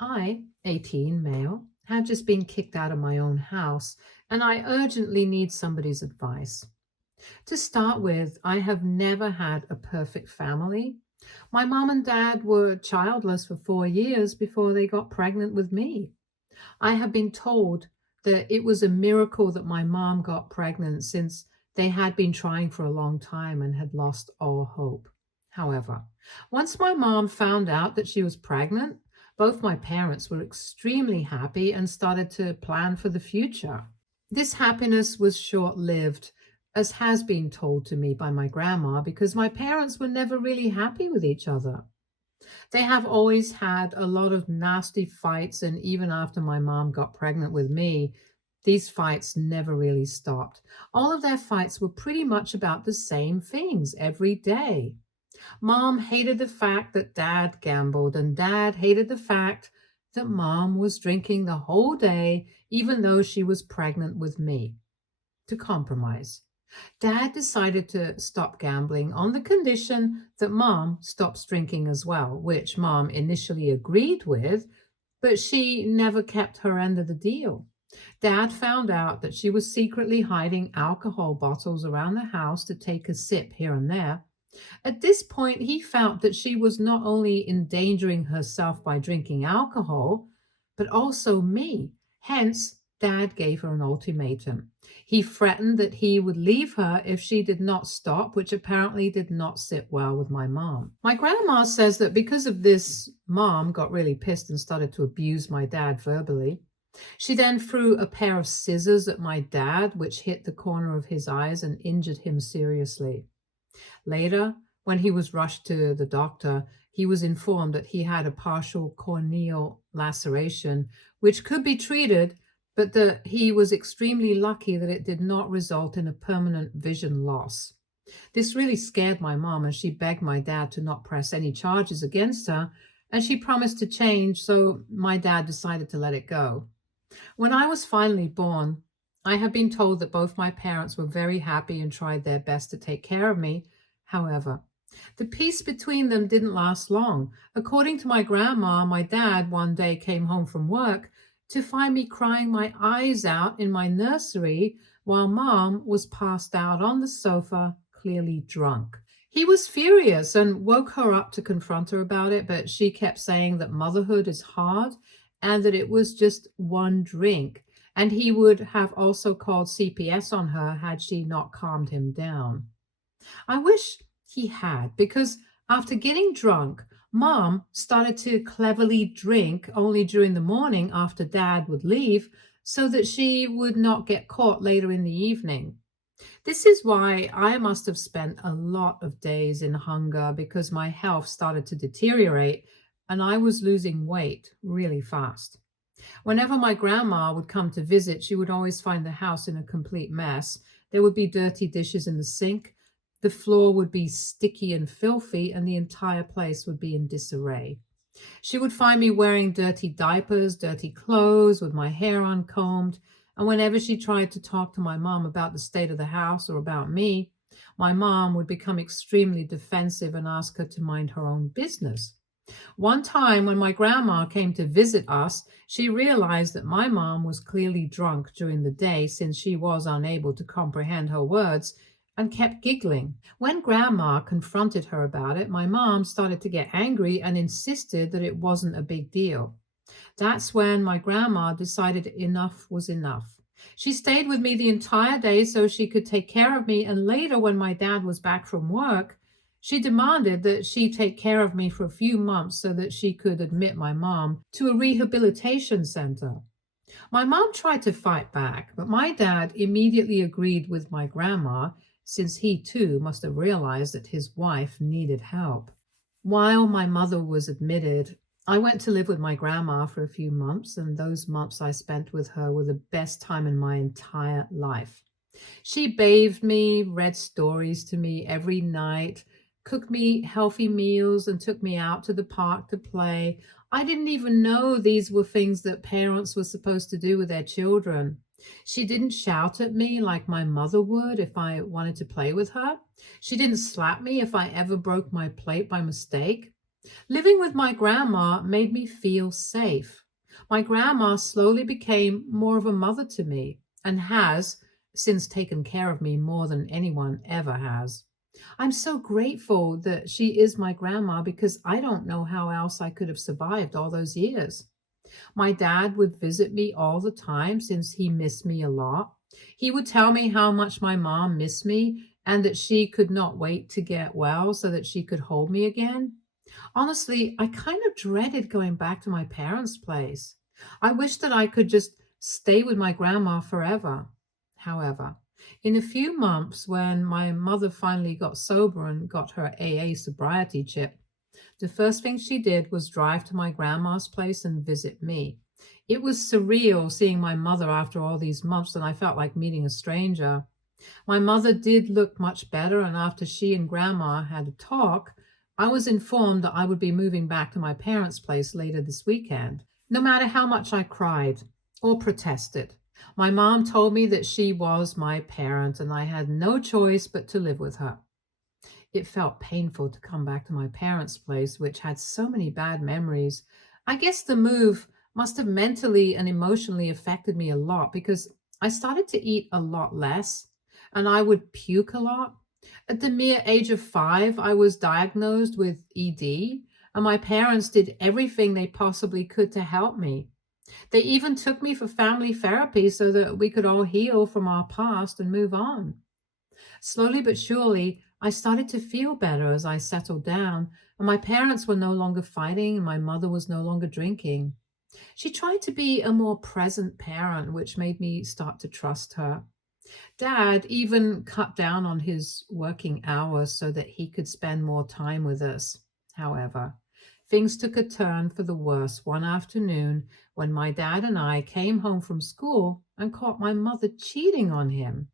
I, 18, male, have just been kicked out of my own house and I urgently need somebody's advice. To start with, I have never had a perfect family. My mom and dad were childless for 4 years before they got pregnant with me. I have been told that it was a miracle that my mom got pregnant since they had been trying for a long time and had lost all hope. However, once my mom found out that she was pregnant, both my parents were extremely happy and started to plan for the future. This happiness was short lived, as has been told to me by my grandma, because my parents were never really happy with each other. They have always had a lot of nasty fights, and even after my mom got pregnant with me, these fights never really stopped. All of their fights were pretty much about the same things every day. Mom hated the fact that dad gambled, and dad hated the fact that mom was drinking the whole day, even though she was pregnant with me. To compromise, Dad decided to stop gambling on the condition that Mom stops drinking as well, which Mom initially agreed with, but she never kept her end of the deal. Dad found out that she was secretly hiding alcohol bottles around the house to take a sip here and there. At this point, he felt that she was not only endangering herself by drinking alcohol, but also me. Hence, Dad gave her an ultimatum. He threatened that he would leave her if she did not stop, which apparently did not sit well with my mom. My grandma says that because of this, mom got really pissed and started to abuse my dad verbally. She then threw a pair of scissors at my dad, which hit the corner of his eyes and injured him seriously. Later, when he was rushed to the doctor, he was informed that he had a partial corneal laceration, which could be treated, but that he was extremely lucky that it did not result in a permanent vision loss. This really scared my mom, and she begged my dad to not press any charges against her, and she promised to change, so my dad decided to let it go. When I was finally born, I have been told that both my parents were very happy and tried their best to take care of me. However, the peace between them didn't last long. According to my grandma, my dad one day came home from work to find me crying my eyes out in my nursery while mom was passed out on the sofa, clearly drunk. He was furious and woke her up to confront her about it, but she kept saying that motherhood is hard and that it was just one drink. And he would have also called CPS on her had she not calmed him down. I wish he had, because after getting drunk, mom started to cleverly drink only during the morning after dad would leave so that she would not get caught later in the evening. This is why I must have spent a lot of days in hunger because my health started to deteriorate and I was losing weight really fast. Whenever my grandma would come to visit, she would always find the house in a complete mess. There would be dirty dishes in the sink, the floor would be sticky and filthy, and the entire place would be in disarray. She would find me wearing dirty diapers, dirty clothes, with my hair uncombed. And whenever she tried to talk to my mom about the state of the house or about me, my mom would become extremely defensive and ask her to mind her own business. One time when my grandma came to visit us, she realized that my mom was clearly drunk during the day since she was unable to comprehend her words and kept giggling. When grandma confronted her about it, my mom started to get angry and insisted that it wasn't a big deal. That's when my grandma decided enough was enough. She stayed with me the entire day so she could take care of me, and later, when my dad was back from work, she demanded that she take care of me for a few months so that she could admit my mom to a rehabilitation center. My mom tried to fight back, but my dad immediately agreed with my grandma since he too must have realized that his wife needed help. While my mother was admitted, I went to live with my grandma for a few months, and those months I spent with her were the best time in my entire life. She bathed me, read stories to me every night, cooked me healthy meals, and took me out to the park to play. I didn't even know these were things that parents were supposed to do with their children. She didn't shout at me like my mother would if I wanted to play with her. She didn't slap me if I ever broke my plate by mistake. Living with my grandma made me feel safe. My grandma slowly became more of a mother to me and has since taken care of me more than anyone ever has. I'm so grateful that she is my grandma because I don't know how else I could have survived all those years. My dad would visit me all the time since he missed me a lot. He would tell me how much my mom missed me and that she could not wait to get well so that she could hold me again. Honestly, I kind of dreaded going back to my parents' place. I wish that I could just stay with my grandma forever. However, in a few months, when my mother finally got sober and got her AA sobriety chip, the first thing she did was drive to my grandma's place and visit me. It was surreal seeing my mother after all these months, and I felt like meeting a stranger. My mother did look much better, and after she and grandma had a talk, I was informed that I would be moving back to my parents' place later this weekend. No matter how much I cried or protested, my mom told me that she was my parent and I had no choice but to live with her. It felt painful to come back to my parents' place, which had so many bad memories. I guess the move must have mentally and emotionally affected me a lot because I started to eat a lot less and I would puke a lot. At the mere age of 5, I was diagnosed with ED, and my parents did everything they possibly could to help me. They even took me for family therapy so that we could all heal from our past and move on. Slowly but surely, I started to feel better as I settled down, and my parents were no longer fighting, and my mother was no longer drinking. She tried to be a more present parent, which made me start to trust her. Dad even cut down on his working hours so that he could spend more time with us. However, things took a turn for the worse one afternoon when my dad and I came home from school and caught my mother cheating on him.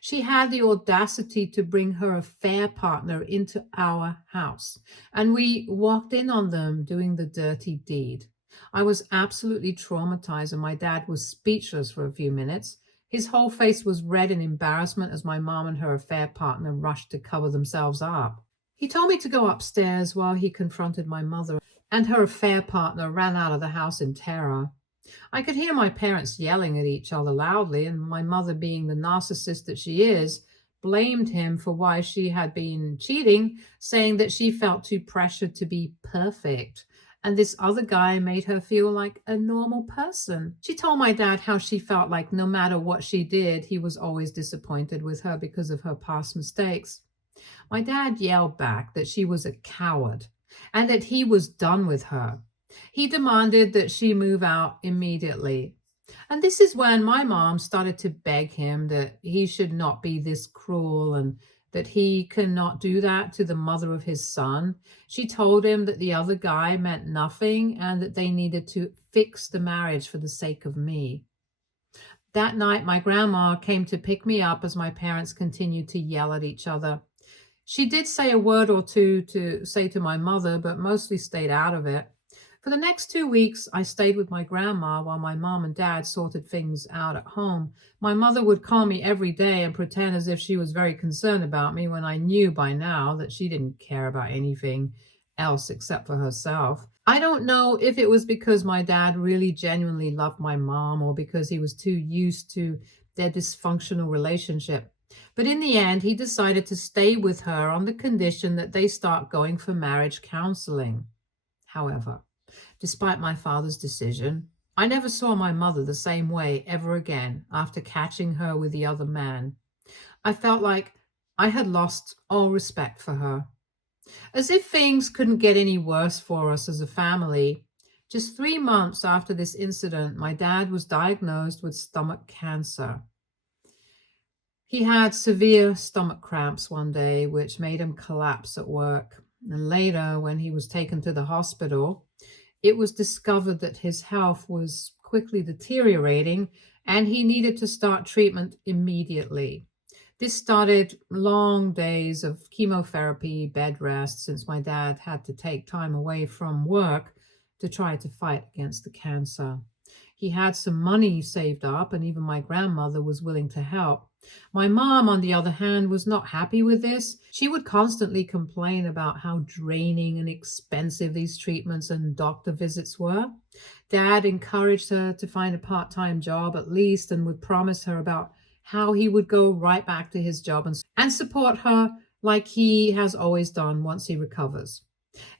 She had the audacity to bring her affair partner into our house, and we walked in on them doing the dirty deed. I was absolutely traumatized, and my dad was speechless for a few minutes. His whole face was red in embarrassment as my mom and her affair partner rushed to cover themselves up. He told me to go upstairs while he confronted my mother, and her affair partner ran out of the house in terror. I could hear my parents yelling at each other loudly, and my mother, being the narcissist that she is, blamed him for why she had been cheating, saying that she felt too pressured to be perfect. And this other guy made her feel like a normal person. She told my dad how she felt like no matter what she did, he was always disappointed with her because of her past mistakes. My dad yelled back that she was a coward and that he was done with her. He demanded that she move out immediately. And this is when my mom started to beg him that he should not be this cruel and that he cannot do that to the mother of his son. She told him that the other guy meant nothing and that they needed to fix the marriage for the sake of me. That night, my grandma came to pick me up as my parents continued to yell at each other. She did say a word or two to say to my mother, but mostly stayed out of it. For the next 2 weeks, I stayed with my grandma while my mom and dad sorted things out at home. My mother would call me every day and pretend as if she was very concerned about me when I knew by now that she didn't care about anything else except for herself. I don't know if it was because my dad really genuinely loved my mom or because he was too used to their dysfunctional relationship. But in the end, he decided to stay with her on the condition that they start going for marriage counseling. However, despite my father's decision, I never saw my mother the same way ever again after catching her with the other man. I felt like I had lost all respect for her. As if things couldn't get any worse for us as a family, just 3 months after this incident, my dad was diagnosed with stomach cancer. He had severe stomach cramps one day, which made him collapse at work. And later, when he was taken to the hospital, it was discovered that his health was quickly deteriorating and he needed to start treatment immediately. This started long days of chemotherapy, bed rest, since my dad had to take time away from work to try to fight against the cancer. He had some money saved up, and even my grandmother was willing to help. My mom, on the other hand, was not happy with this. She would constantly complain about how draining and expensive these treatments and doctor visits were. Dad encouraged her to find a part time job at least and would promise her about how he would go right back to his job and support her like he has always done once he recovers.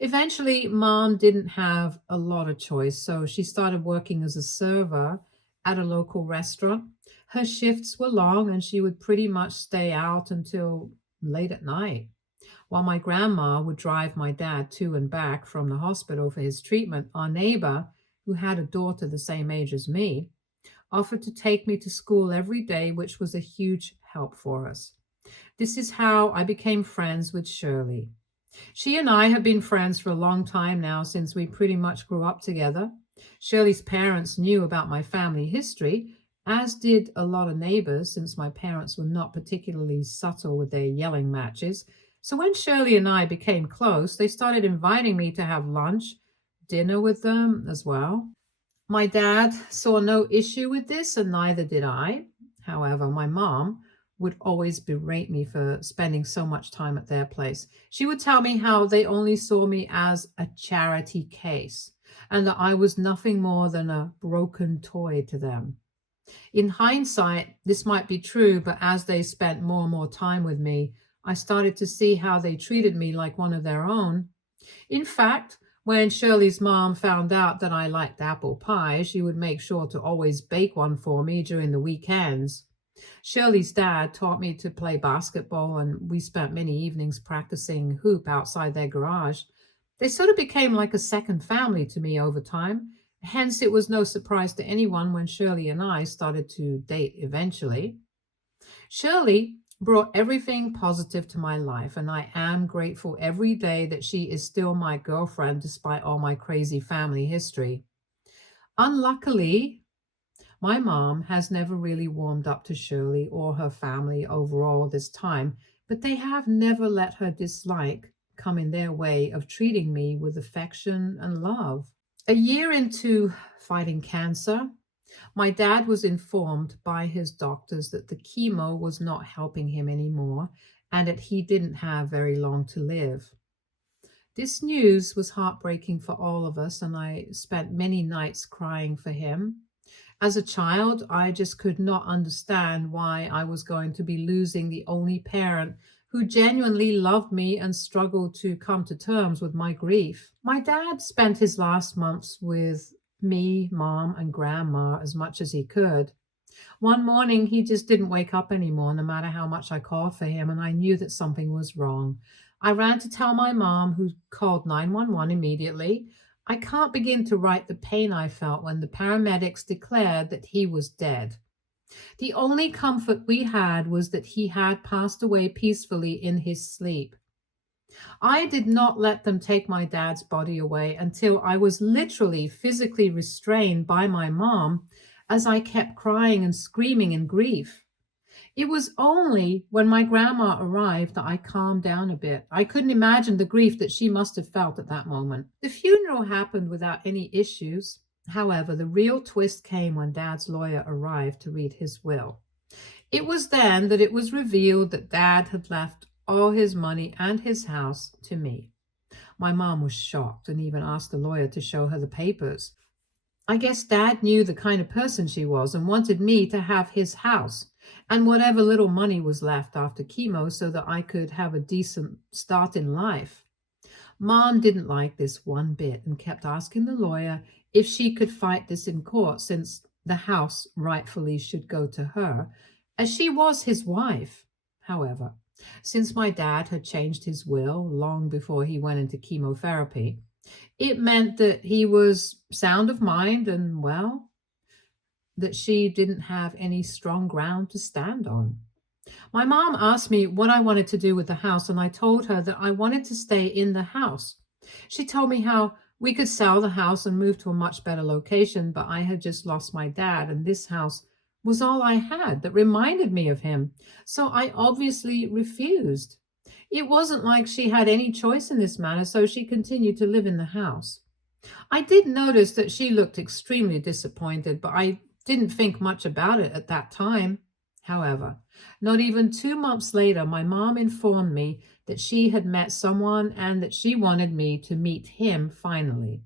Eventually, mom didn't have a lot of choice, so she started working as a server at a local restaurant. Her shifts were long and she would pretty much stay out until late at night. While my grandma would drive my dad to and back from the hospital for his treatment, our neighbor, who had a daughter the same age as me, offered to take me to school every day, which was a huge help for us. This is how I became friends with Shirley. She and I have been friends for a long time now since we pretty much grew up together. Shirley's parents knew about my family history, as did a lot of neighbors, since my parents were not particularly subtle with their yelling matches. So when Shirley and I became close, they started inviting me to have lunch, dinner with them as well. My dad saw no issue with this, and neither did I. However, my mom would always berate me for spending so much time at their place. She would tell me how they only saw me as a charity case and that I was nothing more than a broken toy to them. In hindsight, this might be true, but as they spent more and more time with me, I started to see how they treated me like one of their own. In fact, when Shirley's mom found out that I liked apple pie, she would make sure to always bake one for me during the weekends. Shirley's dad taught me to play basketball, and we spent many evenings practicing hoop outside their garage. They sort of became like a second family to me over time. Hence, it was no surprise to anyone when Shirley and I started to date eventually. Shirley brought everything positive to my life, and I am grateful every day that she is still my girlfriend despite all my crazy family history. Unluckily, my mom has never really warmed up to Shirley or her family overall this time, but they have never let her dislike come in their way of treating me with affection and love. A year into fighting cancer, my dad was informed by his doctors that the chemo was not helping him anymore and that he didn't have very long to live. This news was heartbreaking for all of us, and I spent many nights crying for him. As a child, I just could not understand why I was going to be losing the only parent who genuinely loved me and struggled to come to terms with my grief. My dad spent his last months with me, mom, and grandma as much as he could. One morning, he just didn't wake up anymore, no matter how much I called for him, and I knew that something was wrong. I ran to tell my mom, who called 911 immediately. I can't begin to write the pain I felt when the paramedics declared that he was dead. The only comfort we had was that he had passed away peacefully in his sleep. I did not let them take my dad's body away until I was literally physically restrained by my mom as I kept crying and screaming in grief. It was only when my grandma arrived that I calmed down a bit. I couldn't imagine the grief that she must have felt at that moment. The funeral happened without any issues. However, the real twist came when Dad's lawyer arrived to read his will. It was then that it was revealed that Dad had left all his money and his house to me. My mom was shocked and even asked the lawyer to show her the papers. I guess Dad knew the kind of person she was and wanted me to have his house and whatever little money was left after chemo so that I could have a decent start in life. Mom didn't like this one bit and kept asking the lawyer if she could fight this in court since the house rightfully should go to her, as she was his wife. However, since my dad had changed his will long before he went into chemotherapy, it meant that he was sound of mind and, well, that she didn't have any strong ground to stand on. My mom asked me what I wanted to do with the house, and I told her that I wanted to stay in the house. She told me how we could sell the house and move to a much better location, but I had just lost my dad, and this house was all I had that reminded me of him. So I obviously refused. It wasn't like she had any choice in this matter, so she continued to live in the house. I did notice that she looked extremely disappointed, but I didn't think much about it at that time. However, not even 2 months later, my mom informed me that she had met someone and that she wanted me to meet him finally.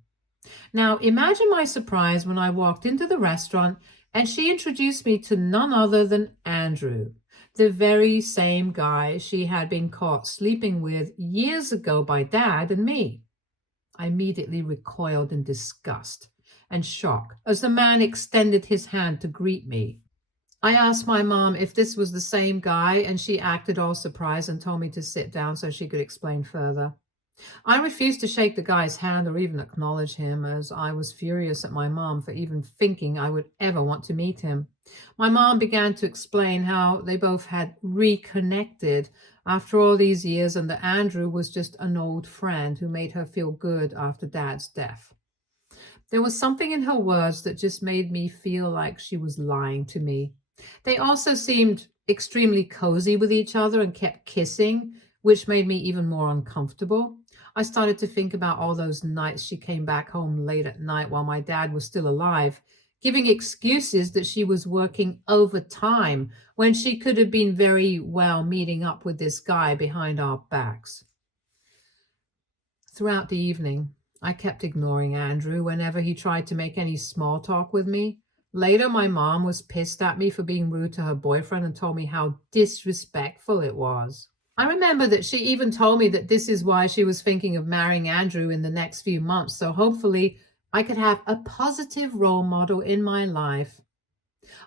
Now, imagine my surprise when I walked into the restaurant and she introduced me to none other than Andrew, the very same guy she had been caught sleeping with years ago by Dad and me. I immediately recoiled in disgust and shock as the man extended his hand to greet me. I asked my mom if this was the same guy, and she acted all surprised and told me to sit down so she could explain further. I refused to shake the guy's hand or even acknowledge him, as I was furious at my mom for even thinking I would ever want to meet him. My mom began to explain how they both had reconnected after all these years and that Andrew was just an old friend who made her feel good after Dad's death. There was something in her words that just made me feel like she was lying to me. They also seemed extremely cozy with each other and kept kissing, which made me even more uncomfortable. I started to think about all those nights she came back home late at night while my dad was still alive, giving excuses that she was working overtime when she could have been very well meeting up with this guy behind our backs. Throughout the evening, I kept ignoring Andrew whenever he tried to make any small talk with me. Later, my mom was pissed at me for being rude to her boyfriend and told me how disrespectful it was. I remember that she even told me that this is why she was thinking of marrying Andrew in the next few months, so hopefully I could have a positive role model in my life.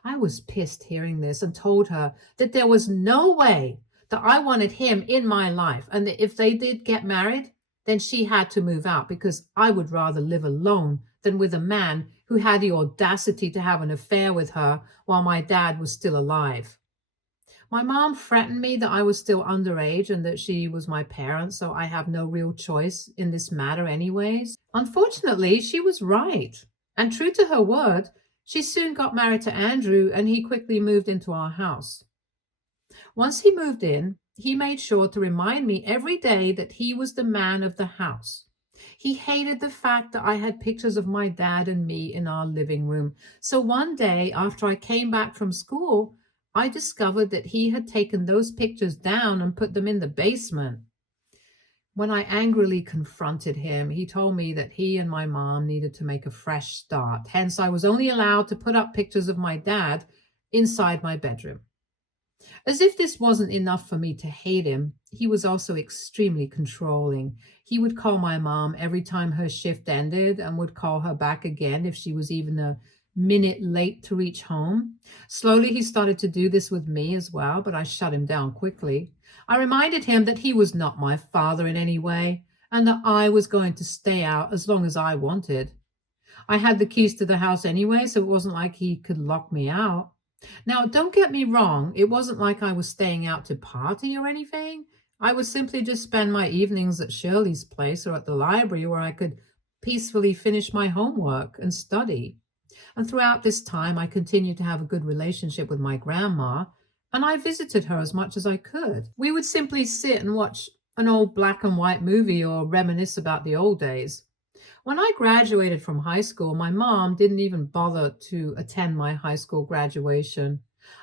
I was pissed hearing this and told her that there was no way that I wanted him in my life and that if they did get married, then she had to move out because I would rather live alone than with a man who had the audacity to have an affair with her while my dad was still alive. My mom threatened me that I was still underage and that she was my parent, so I have no real choice in this matter, anyways. Unfortunately, she was right. And true to her word, she soon got married to Andrew and he quickly moved into our house. Once he moved in, he made sure to remind me every day that he was the man of the house. He hated the fact that I had pictures of my dad and me in our living room. So one day, after I came back from school, I discovered that he had taken those pictures down and put them in the basement. When I angrily confronted him, he told me that he and my mom needed to make a fresh start. Hence, I was only allowed to put up pictures of my dad inside my bedroom. As if this wasn't enough for me to hate him, he was also extremely controlling. He would call my mom every time her shift ended and would call her back again if she was even a minute late to reach home. Slowly, he started to do this with me as well, but I shut him down quickly. I reminded him that he was not my father in any way and that I was going to stay out as long as I wanted. I had the keys to the house anyway, so it wasn't like he could lock me out. Now, don't get me wrong, it wasn't like I was staying out to party or anything. I would simply just spend my evenings at Shirley's place or at the library where I could peacefully finish my homework and study. And throughout this time, I continued to have a good relationship with my grandma, and I visited her as much as I could. We would simply sit and watch an old black and white movie or reminisce about the old days. When I graduated from high school, my mom didn't even bother to attend my high school graduation.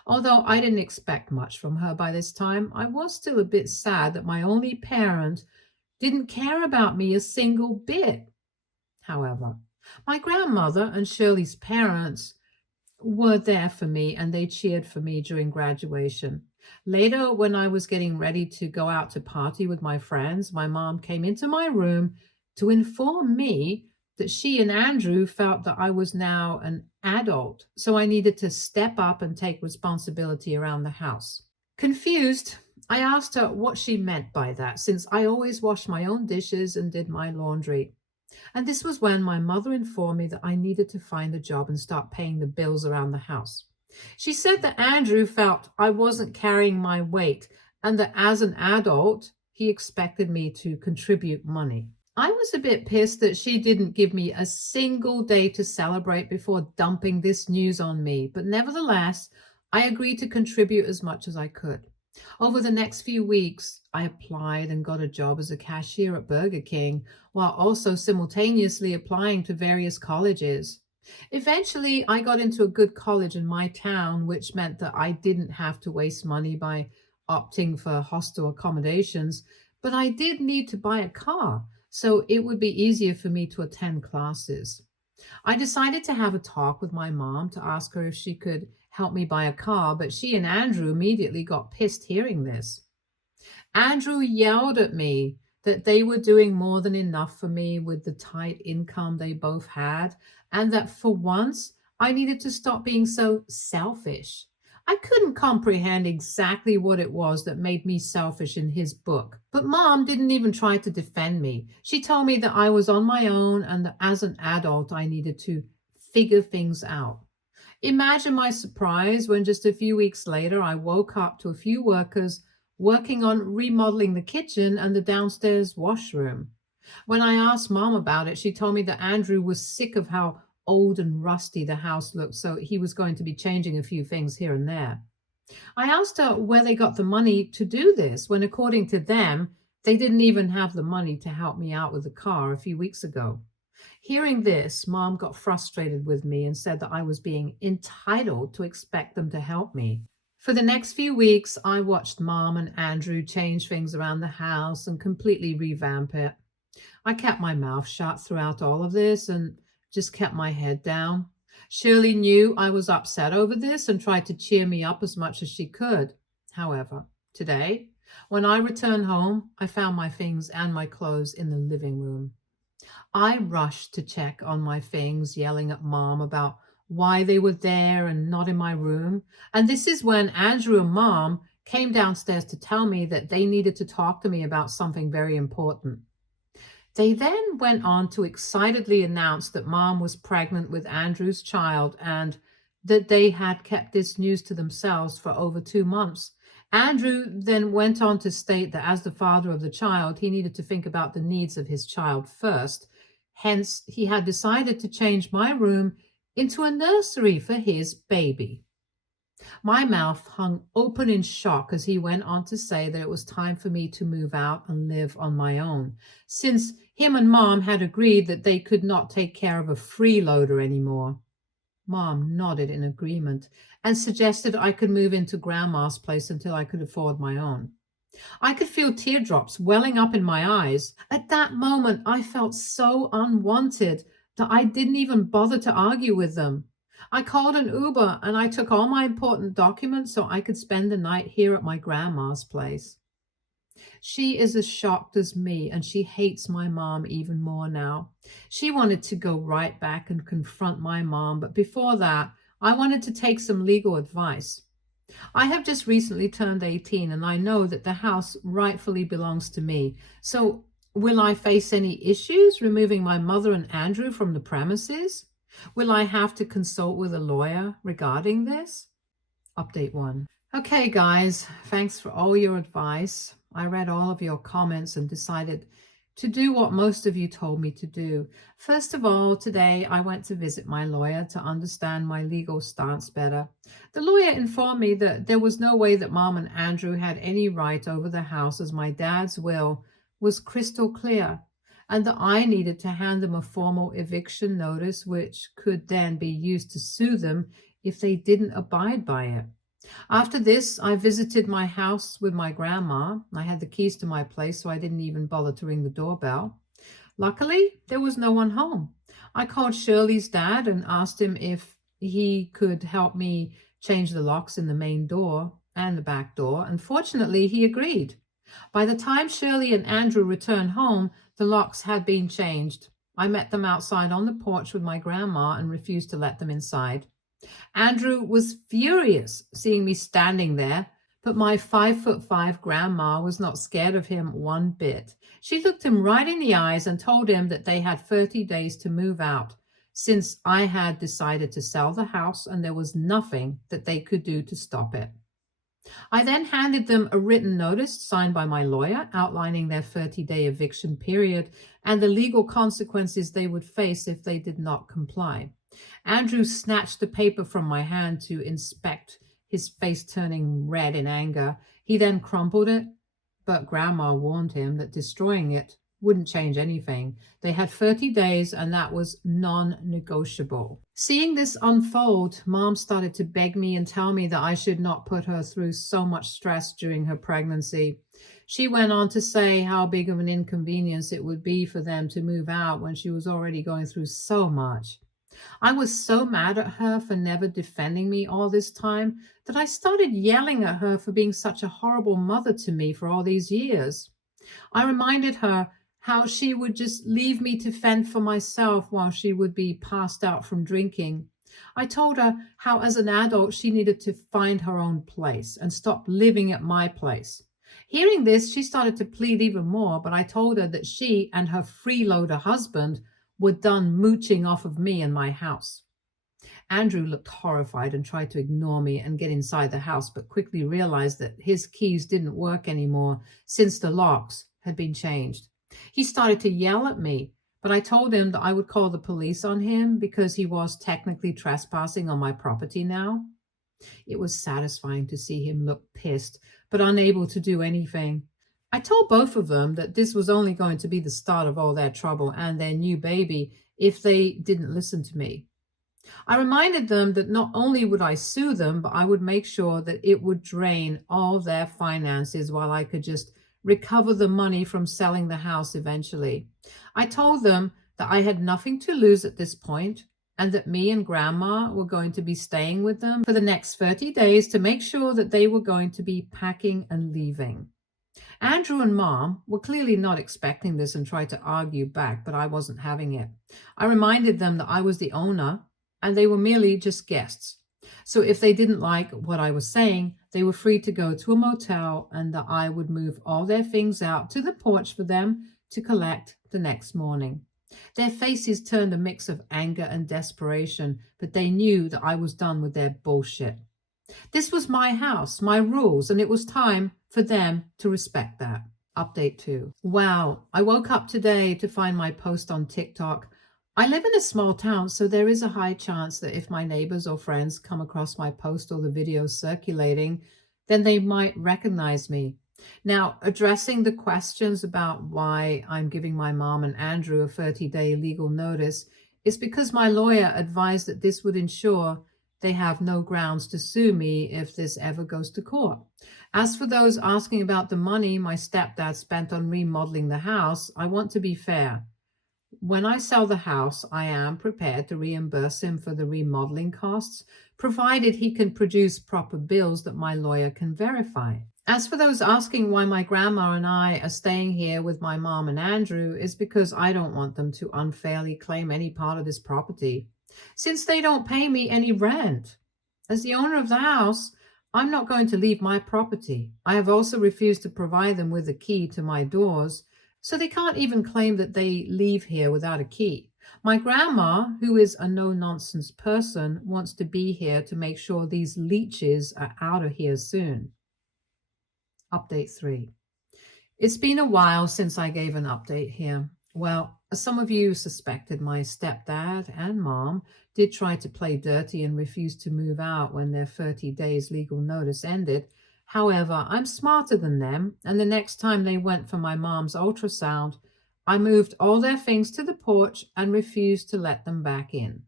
Although I didn't expect much from her by this time, I was still a bit sad that my only parent didn't care about me a single bit. However, my grandmother and Shirley's parents were there for me and they cheered for me during graduation. Later, when I was getting ready to go out to party with my friends, my mom came into my room to inform me that she and Andrew felt that I was now an adult, so I needed to step up and take responsibility around the house. Confused, I asked her what she meant by that, since I always washed my own dishes and did my laundry. And this was when my mother informed me that I needed to find a job and start paying the bills around the house. She said that Andrew felt I wasn't carrying my weight and that as an adult, he expected me to contribute money. I was a bit pissed that she didn't give me a single day to celebrate before dumping this news on me, but nevertheless, I agreed to contribute as much as I could. Over the next few weeks, I applied and got a job as a cashier at Burger King while also simultaneously applying to various colleges. Eventually, I got into a good college in my town, which meant that I didn't have to waste money by opting for hostel accommodations, but I did need to buy a car, so it would be easier for me to attend classes. I decided to have a talk with my mom to ask her if she could help me buy a car, but she and Andrew immediately got pissed hearing this. Andrew yelled at me that they were doing more than enough for me with the tight income they both had, and that for once I needed to stop being so selfish. I couldn't comprehend exactly what it was that made me selfish in his book, but mom didn't even try to defend me. She told me that I was on my own and that as an adult I needed to figure things out. Imagine my surprise when just a few weeks later I woke up to a few workers working on remodeling the kitchen and the downstairs washroom. When I asked mom about it, she told me that Andrew was sick of how old and rusty the house looked, so he was going to be changing a few things here and there. I asked her where they got the money to do this, when according to them, they didn't even have the money to help me out with the car a few weeks ago. Hearing this, mom got frustrated with me and said that I was being entitled to expect them to help me. For the next few weeks, I watched mom and Andrew change things around the house and completely revamp it. I kept my mouth shut throughout all of this and just kept my head down. Shirley knew I was upset over this and tried to cheer me up as much as she could. However, today, when I returned home, I found my things and my clothes in the living room. I rushed to check on my things, yelling at mom about why they were there and not in my room. And this is when Andrew and mom came downstairs to tell me that they needed to talk to me about something very important. They then went on to excitedly announce that mom was pregnant with Andrew's child and that they had kept this news to themselves for over 2 months. Andrew then went on to state that as the father of the child, he needed to think about the needs of his child first. Hence, he had decided to change my room into a nursery for his baby. My mouth hung open in shock as he went on to say that it was time for me to move out and live on my own, since him and mom had agreed that they could not take care of a freeloader anymore. Mom nodded in agreement and suggested I could move into grandma's place until I could afford my own. I could feel teardrops welling up in my eyes. At that moment, I felt so unwanted that I didn't even bother to argue with them. I called an Uber and I took all my important documents so I could spend the night here at my grandma's place. She is as shocked as me and she hates my mom even more now. She wanted to go right back and confront my mom, but before that, I wanted to take some legal advice. I have just recently turned 18 and I know that the house rightfully belongs to me. So, will I face any issues removing my mother and Andrew from the premises? Will I have to consult with a lawyer regarding this? Update 1. Okay, guys, thanks for all your advice. I read all of your comments and decided to do what most of you told me to do. First of all, today I went to visit my lawyer to understand my legal stance better. The lawyer informed me that there was no way that Mom and Andrew had any right over the house as my dad's will was crystal clear, and that I needed to hand them a formal eviction notice, which could then be used to sue them if they didn't abide by it. After this, I visited my house with my grandma. I had the keys to my place, so I didn't even bother to ring the doorbell. Luckily, there was no one home. I called Shirley's dad and asked him if he could help me change the locks in the main door and the back door, and fortunately, he agreed. By the time Shirley and Andrew returned home, the locks had been changed. I met them outside on the porch with my grandma and refused to let them inside. Andrew was furious seeing me standing there, but my 5'5" grandma was not scared of him one bit. She looked him right in the eyes and told him that they had 30 days to move out, since I had decided to sell the house and there was nothing that they could do to stop it. I then handed them a written notice signed by my lawyer outlining their 30-day eviction period and the legal consequences they would face if they did not comply. Andrew snatched the paper from my hand to inspect, his face turning red in anger. He then crumpled it, but Grandma warned him that destroying it wouldn't change anything. They had 30 days, and that was non-negotiable. Seeing this unfold, Mom started to beg me and tell me that I should not put her through so much stress during her pregnancy. She went on to say how big of an inconvenience it would be for them to move out when she was already going through so much. I was so mad at her for never defending me all this time that I started yelling at her for being such a horrible mother to me for all these years. I reminded her how she would just leave me to fend for myself while she would be passed out from drinking. I told her how, as an adult, she needed to find her own place and stop living at my place. Hearing this, she started to plead even more, but I told her that she and her freeloader husband were done mooching off of me and my house. Andrew looked horrified and tried to ignore me and get inside the house, but quickly realized that his keys didn't work anymore since the locks had been changed. He started to yell at me, but I told him that I would call the police on him because he was technically trespassing on my property now. It was satisfying to see him look pissed, but unable to do anything. I told both of them that this was only going to be the start of all their trouble and their new baby if they didn't listen to me. I reminded them that not only would I sue them, but I would make sure that it would drain all their finances while I could just recover the money from selling the house eventually. I told them that I had nothing to lose at this point and that me and Grandma were going to be staying with them for the next 30 days to make sure that they were going to be packing and leaving. Andrew and Mom were clearly not expecting this and tried to argue back, but I wasn't having it. I reminded them that I was the owner and they were merely just guests. So if they didn't like what I was saying, they were free to go to a motel and that I would move all their things out to the porch for them to collect the next morning. Their faces turned a mix of anger and desperation, but they knew that I was done with their bullshit. This was my house, my rules, and it was time for them to respect that. Update 2. Wow, I woke up today to find my post on TikTok. I live in a small town, so there is a high chance that if my neighbors or friends come across my post or the video circulating, then they might recognize me. Now, addressing the questions about why I'm giving my mom and Andrew a 30-day legal notice is because my lawyer advised that this would ensure they have no grounds to sue me if this ever goes to court. As for those asking about the money my stepdad spent on remodeling the house, I want to be fair. When I sell the house, I am prepared to reimburse him for the remodeling costs, provided he can produce proper bills that my lawyer can verify. As for those asking why my grandma and I are staying here with my mom and Andrew, is because I don't want them to unfairly claim any part of this property, since they don't pay me any rent. As the owner of the house, I'm not going to leave my property. I have also refused to provide them with a key to my doors, so they can't even claim that they leave here without a key. My grandma, who is a no-nonsense person, wants to be here to make sure these leeches are out of here soon. Update 3. It's been a while since I gave an update here. Well, as some of you suspected, my stepdad and mom did try to play dirty and refuse to move out when their 30 days legal notice ended. However, I'm smarter than them, and the next time they went for my mom's ultrasound, I moved all their things to the porch and refused to let them back in.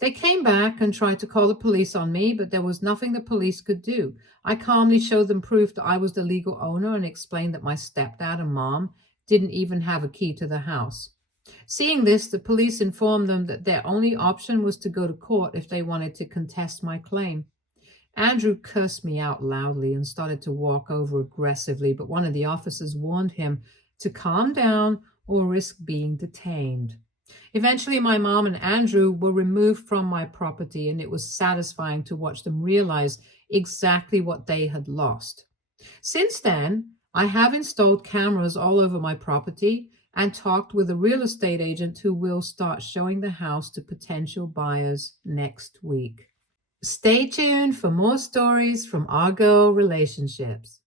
They came back and tried to call the police on me, but there was nothing the police could do. I calmly showed them proof that I was the legal owner and explained that my stepdad and mom didn't even have a key to the house. Seeing this, the police informed them that their only option was to go to court if they wanted to contest my claim. Andrew cursed me out loudly and started to walk over aggressively, but one of the officers warned him to calm down or risk being detained. Eventually, my mom and Andrew were removed from my property, and it was satisfying to watch them realize exactly what they had lost. Since then, I have installed cameras all over my property and talked with a real estate agent who will start showing the house to potential buyers next week. Stay tuned for more stories from our girl relationships.